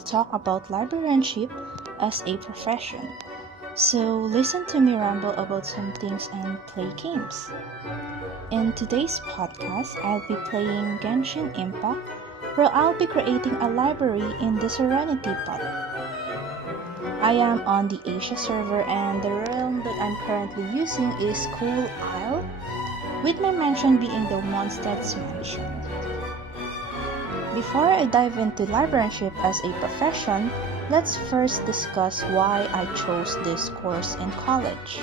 will talk about librarianship as a profession. So listen to me ramble about some things and play games. In today's podcast, I'll be playing Genshin Impact, where I'll be creating a library in the Serenitea Pot. I am on the Asia server and the realm that I'm currently using is Cool Isle, with my mansion being the Mondstadt's mansion. Before I dive into librarianship as a profession, let's first discuss why I chose this course in college.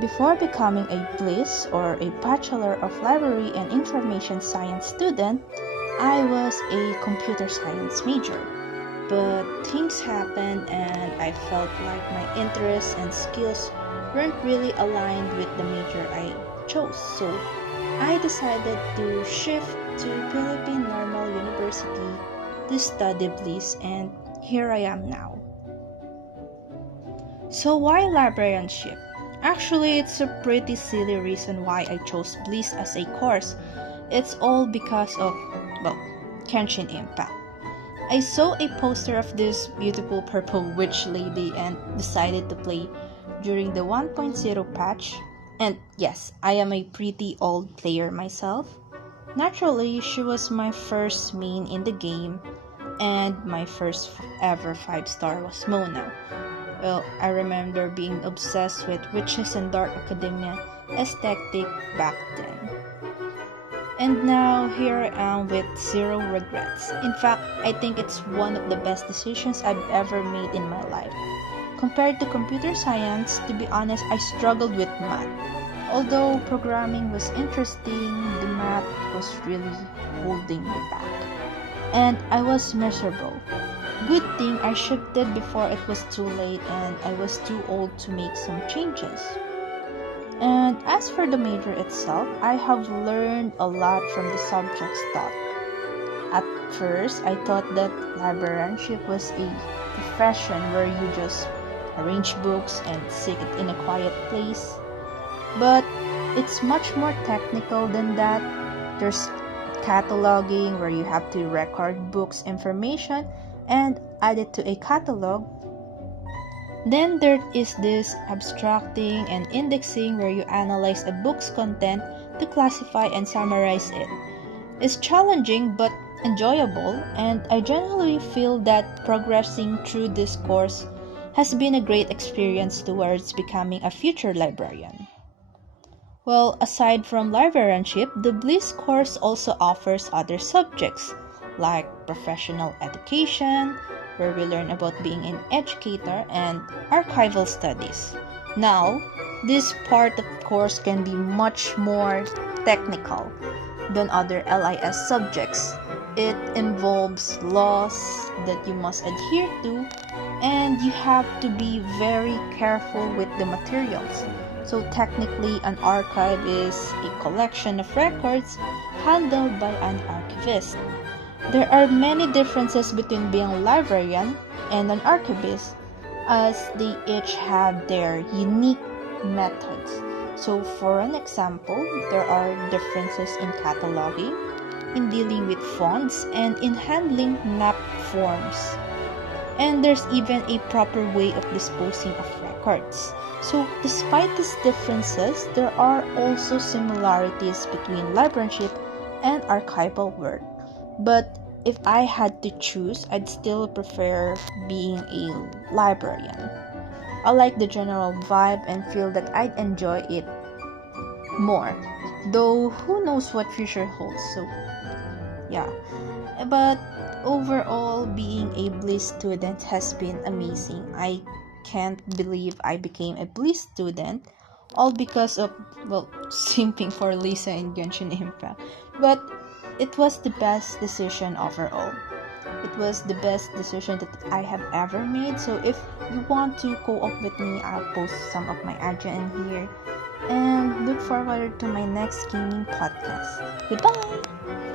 Before becoming a BLIS or a Bachelor of Library and Information Science student, I was a computer science major. But things happened and I felt like my interests and skills weren't really aligned with the major I chose. So I decided to shift to Philippine Normal University to study BLIS, and here I am now. So why librarianship? Actually, it's a pretty silly reason why I chose BLIS as a course. It's all because of, Genshin Impact. I saw a poster of this beautiful purple witch lady and decided to play during the 1.0 patch. And yes, I am a pretty old player myself. Naturally, she was my first main in the game, and my first ever 5-star was Mona. Well, I remember being obsessed with Witches and Dark Academia aesthetic back then. And now here I am with zero regrets. In fact, I think it's one of the best decisions I've ever made in my life. Compared to computer science, to be honest, I struggled with math. Although programming was interesting, the math was really holding me back. And I was miserable. Good thing I shifted before it was too late and I was too old to make some changes. And as for the major itself, I have learned a lot from the subjects taught. At first, I thought that librarianship was a profession where you just arrange books and sit in a quiet place. But it's much more technical than that. There's cataloging where you have to record books information and add it to a catalog. Then there is this abstracting and indexing where you analyze a book's content to classify and summarize it. It's challenging but enjoyable, and I generally feel that progressing through this course has been a great experience towards becoming a future librarian. Well, aside from librarianship, the BLIS course also offers other subjects like professional education, where we learn about being an educator, and archival studies. Now, this part of the course can be much more technical than other LIS subjects. It involves laws that you must adhere to, and you have to be very careful with the materials. So technically, an archive is a collection of records handled by an archivist. There are many differences between being a librarian and an archivist, as they each have their unique methods. So for an example, there are differences in cataloging, in dealing with fonts, and in handling map forms. And there's even a proper way of disposing of records. So despite these differences, there are also similarities between librarianship and archival work. But if I had to choose, I'd still prefer being a librarian. I like the general vibe and feel that I'd enjoy it more. Though who knows what future holds, so yeah. But overall, being a BLIS student has been amazing. I can't believe I became a BLIS student, all because of, simping for Lisa in Genshin Impact. But it was the best decision overall. It was the best decision that I have ever made. So if you want to co-op with me, I'll post some of my agenda in here. And look forward to my next gaming podcast. Goodbye!